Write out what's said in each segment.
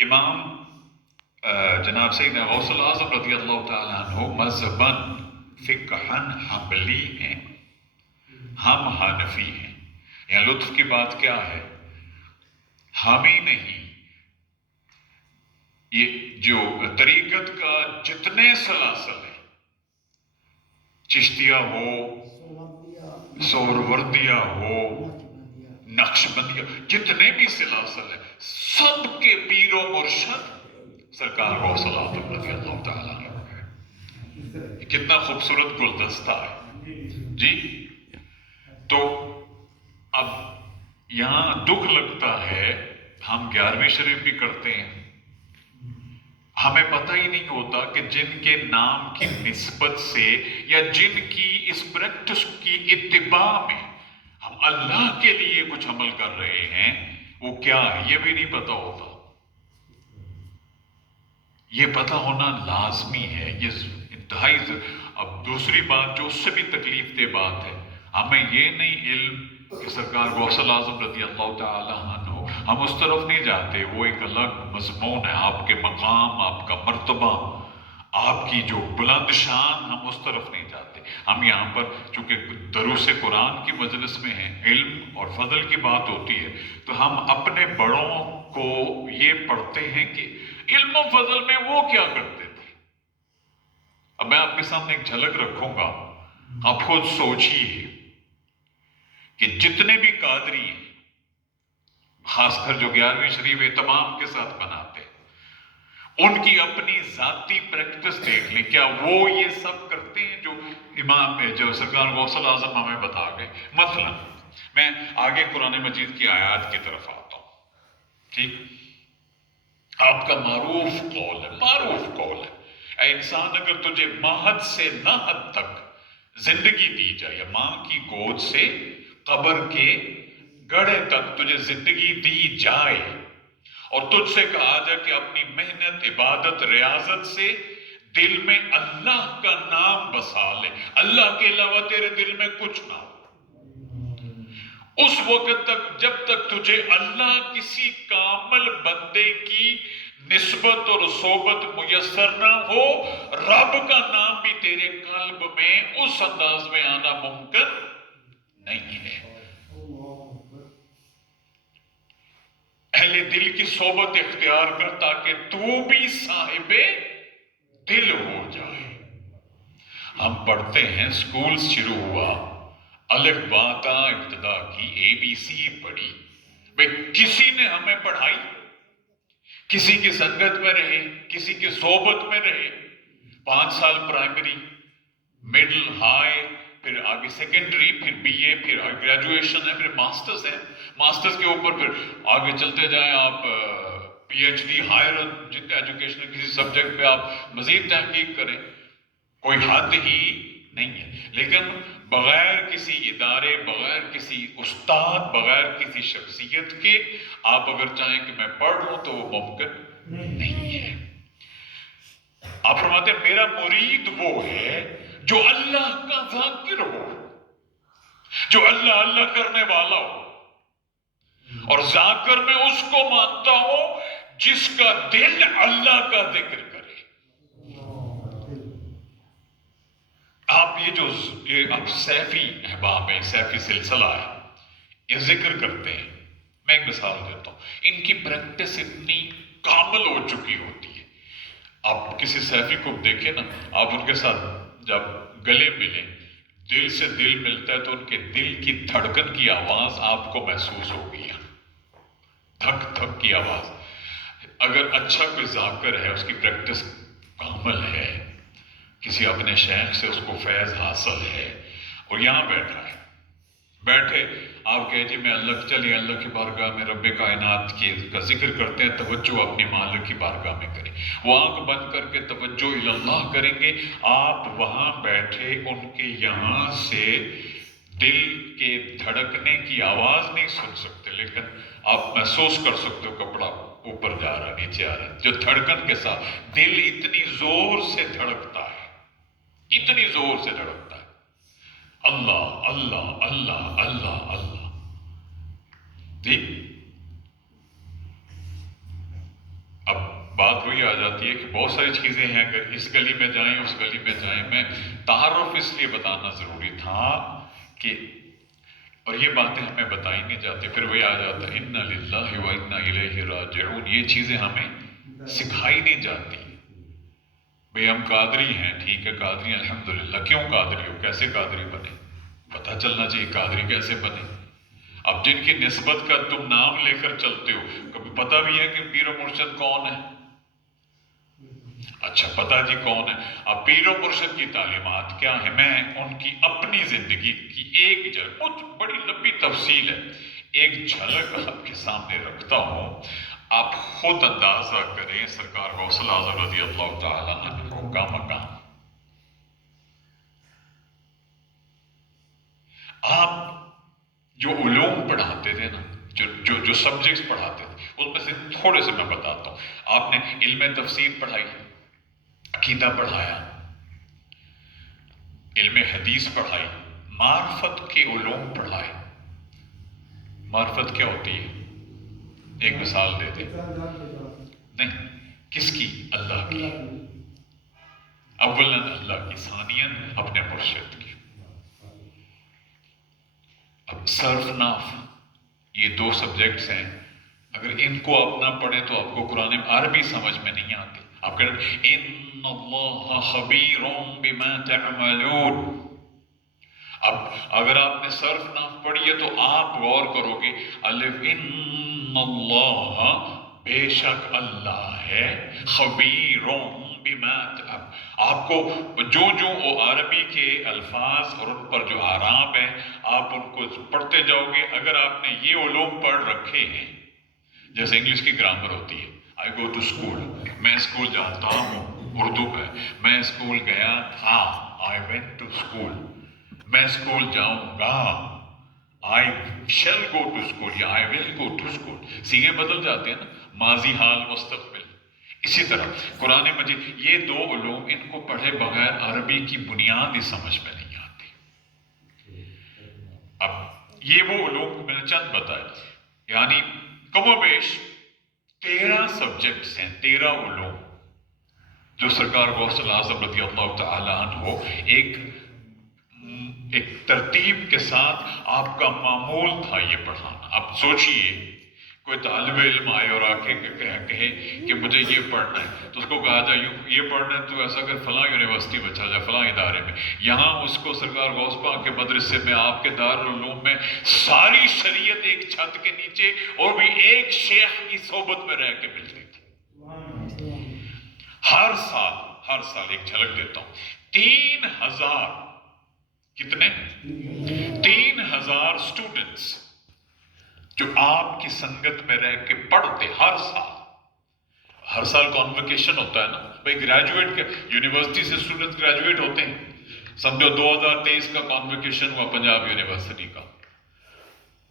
امام جناب سیدنا غوث العظم رضی اللہ تعالیٰ عنہ مذہباً فقہاً حنبلی ہیں، ہم حنفی ہیں۔ یہاں لطف کی بات کیا ہے؟ ہم ہی نہیں، یہ جو طریقت کا جتنے سلاسل ہیں، چشتیہ ہو، سہروردیہ ہو، نقش بندیہ، جتنے بھی سلاسل ہیں، سب کے پیر و مرشد سرکار غوث العظم رضی اللہ تعالیٰ عنہ ہے۔ کتنا خوبصورت گلدستہ ہے جی۔ تو اب یہاں دکھ لگتا ہے، ہم 11ویں شریف بھی کرتے ہیں، ہمیں پتہ ہی نہیں ہوتا کہ جن کے نام کی نسبت سے یا جن کی اس پریکٹس کی اتباع میں ہم اللہ کے لیے کچھ عمل کر رہے ہیں وہ کیا ہے، یہ بھی نہیں پتہ ہوتا۔ یہ پتہ ہونا لازمی ہے، یہ انتہائی اب دوسری بات جو اس سے بھی تکلیف دہ بات ہے، ہمیں یہ نہیں علم کہ سرکار غوث العظم رضی اللہ تعالیٰ عنہ، ہم اس طرف نہیں جاتے، وہ ایک الگ مضمون ہے، آپ کے مقام، آپ کا مرتبہ، آپ کی جو بلند شان، ہم اس طرف نہیں جاتے۔ ہم یہاں پر چونکہ دروس قرآن کی مجلس میں ہیں، علم اور فضل کی بات ہوتی ہے، تو ہم اپنے بڑوں کو یہ پڑھتے ہیں کہ علم و فضل میں وہ کیا کرتے تھے۔ اب میں آپ کے سامنے ایک جھلک رکھوں گا، آپ خود سوچیے کہ جتنے بھی قادری ہیں، خاص کر جو 11ویں شریف اہتمام کے ساتھ بناتے ہیں، ان کی اپنی ذاتی پریکٹس دیکھ لیں، کیا وہ یہ سب کرتے ہیں جو امام جو سرکار غوث العظم ہمیں بتا گئے؟ مثلا میں آگے قرآن مجید کی آیات کی طرف آتا ہوں، ٹھیک؟ آپ کا معروف قول ہے، اے انسان، اگر تجھے ماہد سے ناحد تک زندگی دی جائے، یا ماں کی گود سے قبر کے گڑھے تک تجھے زندگی دی جائے، اور تجھ سے کہا جائے کہ اپنی محنت، عبادت، ریاضت سے دل میں اللہ کا نام بسا لے، اللہ کے علاوہ تیرے دل میں کچھ نہ ہو، اس وقت تک جب تک تجھے اللہ کسی کامل بندے کی نسبت اور صحبت میسر نہ ہو، رب کا نام بھی تیرے قلب میں اس انداز میں آنا ممکن نہیں ہے۔ اہل دل کی صحبت اختیار کر تاکہ تو بھی صاحب دل ہو جائے۔ ہم پڑھتے ہیں، سکول شروع ہوا، الف با تا ابتدا کی، ABC پڑھی، بھئی کسی نے ہمیں پڑھائی؟ کسی کی سنگت میں رہے، کسی کی صحبت میں رہے، 5 سال پرائمری، مڈل، ہائی، پھر آگے سیکنڈری، پھر BA، پھر گریجویشن ہے، پھر ماسٹرز ہے، ماسٹرز کے اوپر پھر آگے چلتے جائیں آپ PhD، ہائر جتنے ایجوکیشن کسی سبجیکٹ پہ آپ مزید تحقیق کریں، کوئی حد ہی نہیں ہے۔ لیکن بغیر کسی ادارے، بغیر کسی استاد، بغیر کسی شخصیت کے آپ اگر چاہیں کہ میں پڑھ لوں تو وہ ممکن نہیں ہے۔ آپ فرماتے ہیں میرا مرید وہ ہے جو اللہ کا ذاکر ہو، جو اللہ اللہ کرنے والا ہو، اور ذاکر میں اس کو مانتا ہو جس کا دل اللہ کا ذکر کرے۔ آپ یہ اب سیفی احباب ہیں، سیفی سلسلہ ہے، یہ ذکر کرتے ہیں۔ میں ایک مثال دیتا ہوں، ان کی پریکٹس اتنی کامل ہو چکی ہوتی ہے، آپ کسی سیفی کو دیکھیں نا، آپ ان کے ساتھ جب گلے ملیں، دل سے دل ملتا ہے تو ان کے دل کی دھڑکن کی آواز آپ کو محسوس ہوگی، دھک دھک کی آواز۔ اگر اچھا کوئی ذاکر ہے، اس کی پریکٹس کامل ہے، کسی اپنے شیخ سے اس کو فیض حاصل ہے، اور یہاں بیٹھا ہے، بیٹھے آپ کہے جی میں اللہ کی بارگاہ میں رب کائنات کا ذکر کرتے ہیں، توجہ اپنی مالک کی بارگاہ میں کریں، وہ آنکھ بند کر کے توجہ اللہ کریں گے، آپ وہاں بیٹھے ان کے یہاں سے دل کے دھڑکنے کی آواز نہیں سن سکتے، لیکن آپ محسوس کر سکتے ہو کپڑا اوپر جا رہا ہے، نیچے آ رہا ہے، جو دھڑکن کے ساتھ دل اتنی زور سے دھڑکتا ہے، اتنی زور سے دھڑکتا ہے، اللہ اللہ اللہ اللہ اللہ۔ ٹھیک، اب بات وہی آ جاتی ہے کہ بہت ساری چیزیں ہیں، اگر اس گلی میں جائیں اس گلی میں جائیں، میں تعارف اس لیے بتانا ضروری تھا کہ، اور یہ باتیں ہمیں بتائی نہیں جاتی، پھر وہی آ جاتا ہے انا للہ و انا الیہ راجعون، یہ چیزیں ہمیں سکھائی نہیں جاتی۔ بھئی ہم قادری ہیں، ٹھیک ہے قادری الحمدللہ، کیوں قادری ہو، کیسے قادری بنے، پتہ چلنا چاہیے قادری کیسے بنے۔ اب جن کی نسبت کا تم نام لے کر چلتے ہو، کبھی پتہ بھی ہے کہ پیر و مرشد کون ہے؟ اچھا پتہ جی کون ہے۔ اب پیر و مرشد کی تعلیمات کیا ہے، میں ان کی اپنی زندگی کی ایک بہت بڑی لمبی تفصیل ہے، ایک جھلک آپ کے سامنے رکھتا ہوں، آپ خود اندازہ کریں سرکار غوث اعظم رضی اللہ تعالیٰ عنہ کا مقام۔ آپ جو علوم پڑھاتے تھے نا، جو سبجیکٹس پڑھاتے تھے، اس میں سے تھوڑے سے میں بتاتا ہوں۔ آپ نے علم تفسیر پڑھائی، عقیدہ پڑھایا، علم حدیث پڑھائی، معرفت کے علوم پڑھائے۔ معرفت کیا ہوتی ہے؟ ایک مثال دیتے نہیں، کس کی؟ اللہ کی، اولاً اللہ کی، ثانیاً اپنے مرشد کی۔ اب صرف ناف، یہ دو سبجیکٹس ہیں، اگر ان کو آپ نہ پڑھیں تو آپ کو قرآن عربی سمجھ میں نہیں آتی۔ آپ کہتے ہیں ان اللہ خبیر بما تعملون۔ اب اگر آپ نے صرف ناف پڑھی ہے تو آپ غور کرو گے، الف ان اللہ، بے شک اللہ ہے، خبیر بما تعملون، آپ کو جو عربی کے الفاظ اور ان پر جو اعراب ہیں آپ ان کو پڑھتے جاؤ گے۔ اگر آپ نے یہ علوم پڑھ رکھے ہیں، جیسے انگلش کی گرامر ہوتی ہے، آئی گو ٹو اسکول، میں اسکول جاتا ہوں، اردو ہے میں اسکول گیا تھا، آئی وینٹ ٹو اسکول، میں اسکول جاؤں گا، I shall go to school یا I will go to school, سیغے بدل جاتے ہیں نا، ماضی، حال، مستقبل۔ اسی طرح قرآن مجید، یہ دو علوم، ان کو پڑھے بغیر عربی کی بنیاد ہی سمجھ میں نہیں آتی۔ اب یہ وہ علوم میں نے چند بتائے، یعنی کم و بیش 13 سبجیکٹس ہیں، 13 علوم جو سرکار غوث اعظم رضی اللہ تعالیٰ عنہ ایک ترتیب کے ساتھ آپ کا معمول تھا یہ پڑھانا۔ اب سوچئے کوئی طالب علم آئے اور آ کے کہے کہ مجھے یہ پڑھنا ہے، تو اس کو کہا جائے یہ پڑھنا ہے تو ایسا کر فلاں یونیورسٹی میں چلا جائے، فلاں ادارے میں، یہاں اس کو سرکار غوث پاک کے مدرسے میں، آپ کے دارالعلوم میں ساری شریعت ایک چھت کے نیچے اور بھی ایک شیخ کی صحبت میں رہ کے ملتی تھی۔ ہر سال ایک جھلک دیتا ہوں، 3000 کتنے؟ 3000 اسٹوڈنٹس جو آپ کی سنگت میں رہ کے پڑھتے، ہر سال کانوکیشن ہوتا ہے نا بھائی، گریجویٹ کے یونیورسٹی سے اسٹوڈنٹس گریجویٹ ہوتے ہیں، سمجھو 2023 کا کانوکیشن ہوا پنجاب یونیورسٹی کا،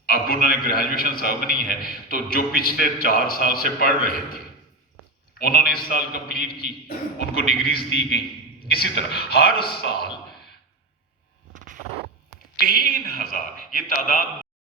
اب انہوں نے گریجویشن سرمنی ہے، تو جو پچھلے 4 سال سے پڑھ رہے تھے انہوں نے اس سال کمپلیٹ کی، ان کو ڈگریز دی گئی۔ اسی طرح ہر سال 3000، یہ تعداد